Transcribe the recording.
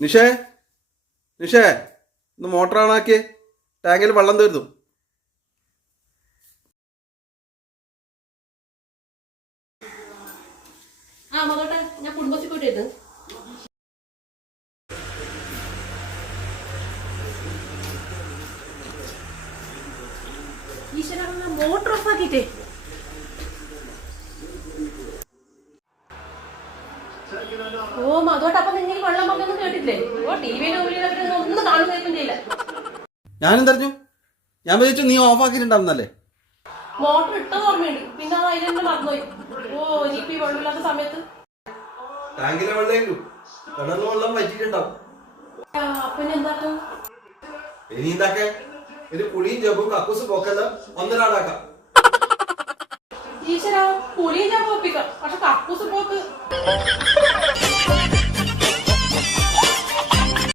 നിഷേ നിഷേ ഒന്ന് മോട്ടർ ഓണാക്കിയേ, ടാങ്കിൽ വെള്ളം തീർന്നു. ഞാൻ കുടുംബത്തിൽ പോയിട്ട് മോട്ടർ ഓഫ് ആക്കിട്ടേ. ഓ മധുവായിട്ട് അപ്പൊ നിങ്ങൾ വെള്ളം പറഞ്ഞൊന്നും കേട്ടില്ലേ? ഓ ടിവിയിലും ഒന്നും കാണുകയൊന്നും ചെയ്യില്ല. ഞാനെന്തറിഞ്ഞു? ഞാൻ വിചാരിച്ചു നീ ഓഫ് ആക്കിയിട്ടുണ്ടാവുന്നല്ലേ. മോട്ടർ ഇട്ടത് ഓർമ്മയുണ്ട്, പിന്നെ അത് അതിൽ തന്നെ മറന്നുപോയി. ഓ ഇനിയിപ്പോ ഈ വെള്ളമില്ലാത്ത സമയത്ത് ടാങ്കിലെ വെള്ളം കിണറിന് വെള്ളം വറ്റിട്ടുണ്ടാവും. അപ്പൊ ഇനി എന്താക്കും? ഇനി എന്താക്കെ? ഒരു കുളിയും ജബും കക്കൂസ് പോക്കെല്ലാം ഒന്നരാടാക്കാം. ഈശ്വരാ, കുളിയും ഞാൻ പോപ്പിക്കാം, പക്ഷെ കക്കൂസ് പോക്ക്